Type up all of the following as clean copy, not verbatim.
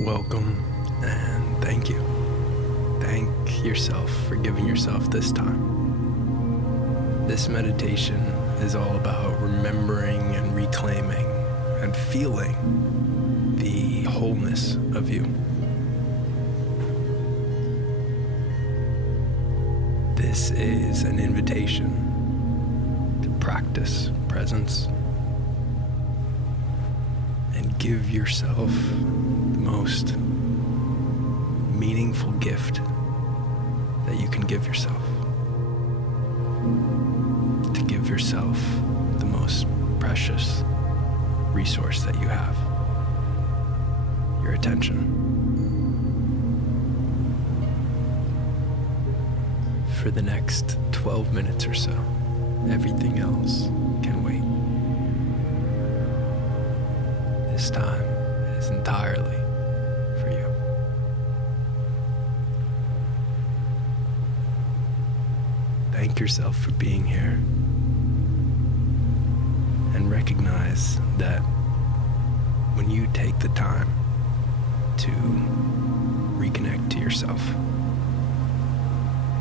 Welcome and thank you. Thank yourself for giving yourself this time. This meditation is all about remembering and reclaiming and feeling the wholeness of you. This is an invitation to practice presence and give yourself the most meaningful gift that you can give yourself. To give yourself the most precious resource that you have, your attention. For the next 12 minutes or so, everything else can wait. This time is entirely for you. Thank yourself for being here and recognize that when you take the time to reconnect to yourself,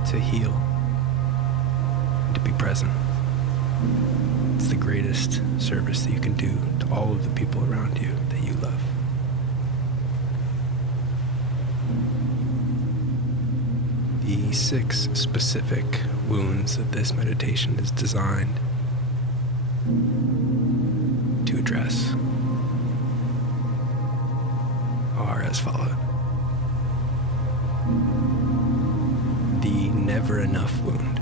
to heal, to be present, it's the greatest service that you can do to all of the people around you that you love. The 6 specific wounds that this meditation is designed to address are as follows. The never enough wound.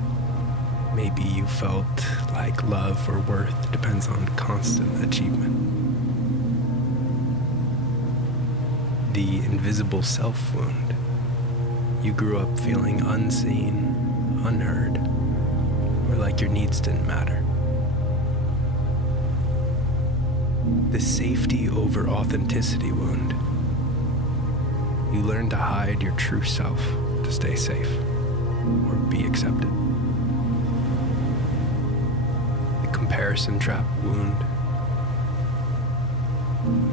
Maybe you felt like love or worth depends on constant achievement. The invisible self wound. You grew up feeling unseen, unheard, or like your needs didn't matter. The safety over authenticity wound. You learned to hide your true self to stay safe or be accepted. The comparison trap wound.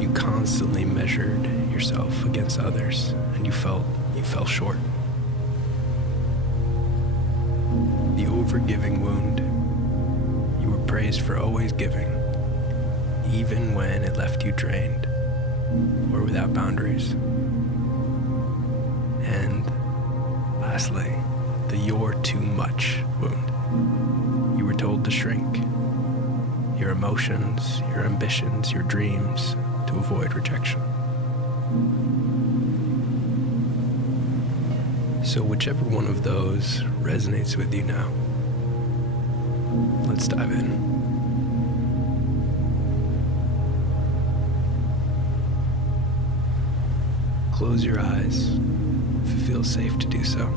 You constantly measured yourself against others and you fell short. The overgiving wound. You were praised for always giving, even when it left you drained or without boundaries. And lastly, the you're too much wound. You were told to shrink your emotions, your ambitions, your dreams to avoid rejection. So whichever one of those resonates with you now, let's dive in. Close your eyes if it feels safe to do so,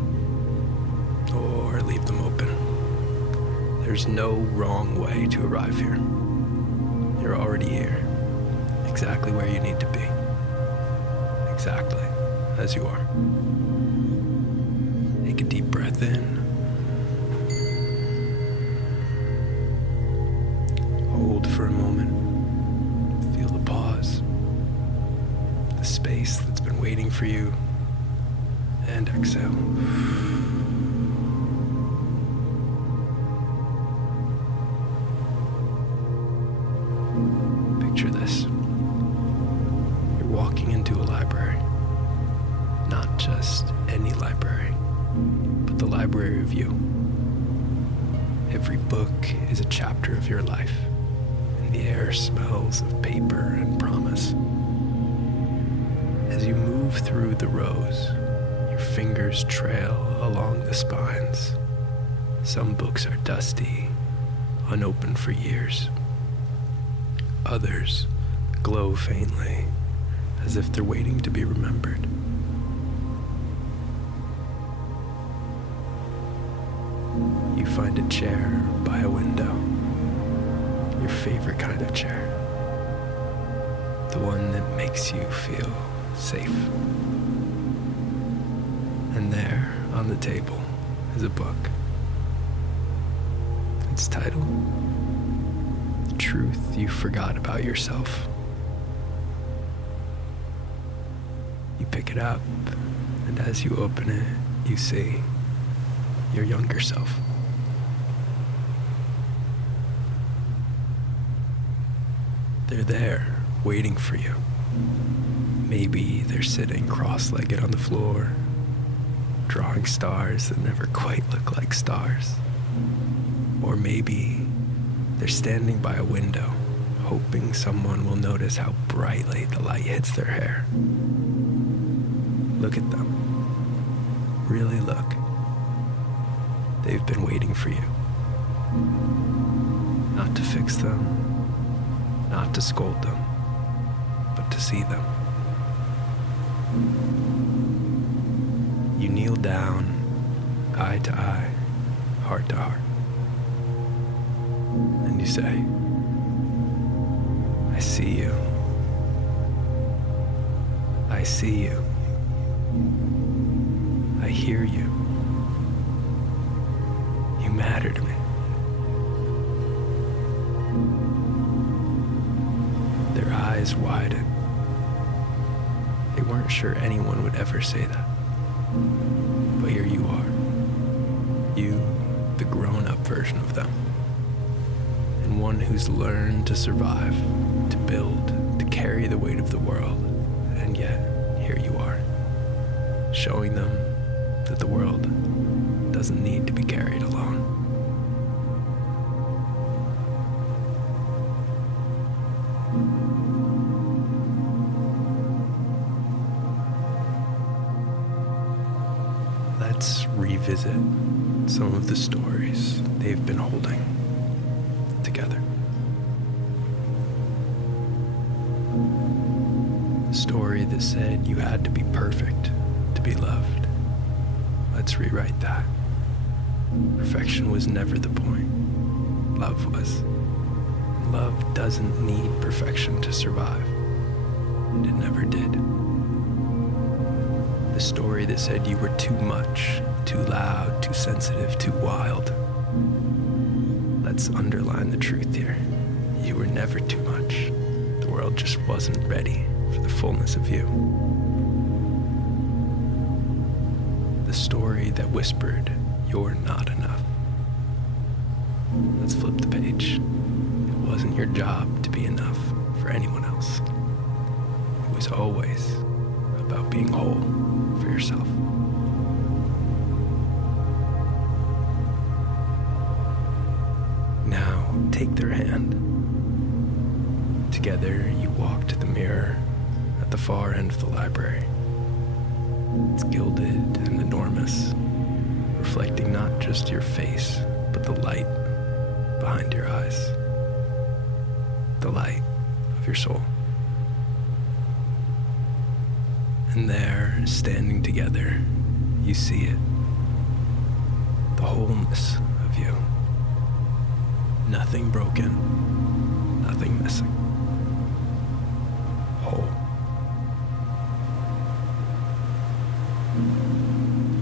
or leave them open. There's no wrong way to arrive here. You're already here, exactly where you need to be, exactly as you are. Take a deep breath in. Hold for a moment. Feel the pause, the space that's been waiting for you, and exhale. Picture this. You're walking into a library. Not just any library, but the library of you. Every book is a chapter of your life, and the air smells of paper and promise. As you move through the rows, your fingers trail along the spines. Some books are dusty, unopened for years. Others glow faintly, as if they're waiting to be remembered. You find a chair by a window, your favorite kind of chair, the one that makes you feel safe. And there, on the table, is a book. It's titled, Truth You Forgot About Yourself. You pick it up, and as you open it, you see your younger self. They're there, waiting for you. Maybe they're sitting cross-legged on the floor, drawing stars that never quite look like stars. Or maybe they're standing by a window, hoping someone will notice how brightly the light hits their hair. Look at them. Really look. They've been waiting for you. Not to fix them, not to scold them, but to see them. You kneel down, eye to eye, heart to heart. And you say, I see you. I see you. I hear you. You matter to me. Their eyes widen. They weren't sure anyone would ever say that. But here you are. You, the grown-up version of them. And one who's learned to survive, to build, to carry the weight of the world. And yet, here you are, showing them that the world doesn't need to be carried alone. Let's revisit some of the stories they've been holding together. A story that said you had to be perfect to be loved. Let's rewrite that. Perfection was never the point. Love was. And love doesn't need perfection to survive. And it never did. The story that said you were too much, too loud, too sensitive, too wild. Let's underline the truth here. You were never too much. The world just wasn't ready for the fullness of you. The story that whispered, you're not enough. Let's flip the page. It wasn't your job to be enough for anyone else. It was always about being whole for yourself. Now, take their hand. Together, you walk to the mirror at the far end of the library. It's gilded and enormous, reflecting not just your face, but the light behind your eyes. The light of your soul. And there, standing together, you see it. The wholeness of you. Nothing broken, nothing missing. Whole.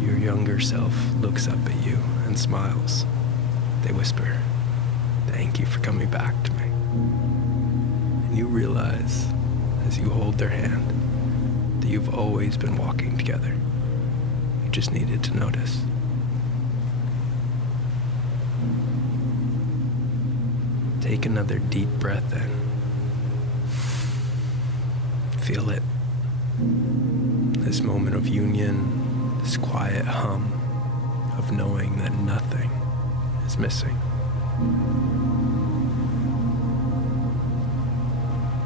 Your younger self looks up at you and smiles. They whisper, "Thank you for coming back to me." And you realize, as you hold their hand, that you've always been walking together. You just needed to notice. Take another deep breath in. Feel it. This moment of union, this quiet hum of knowing that nothing is missing.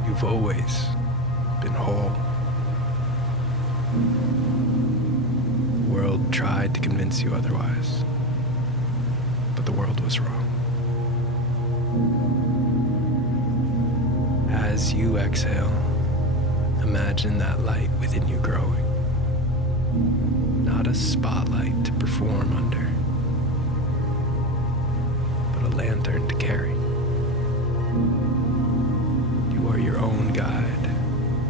You've always been whole. The world tried to convince you otherwise, but the world was wrong. As you exhale, imagine that light within you growing. Not a spotlight to perform under, but a lantern to carry. You are your own guide,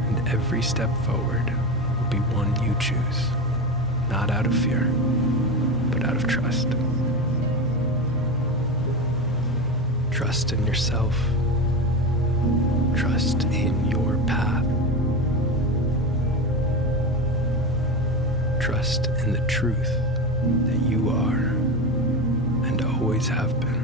and every step forward will be one you choose, not out of fear, but out of trust. Trust in yourself. Trust in your path. trust in the truth that you are and always have been.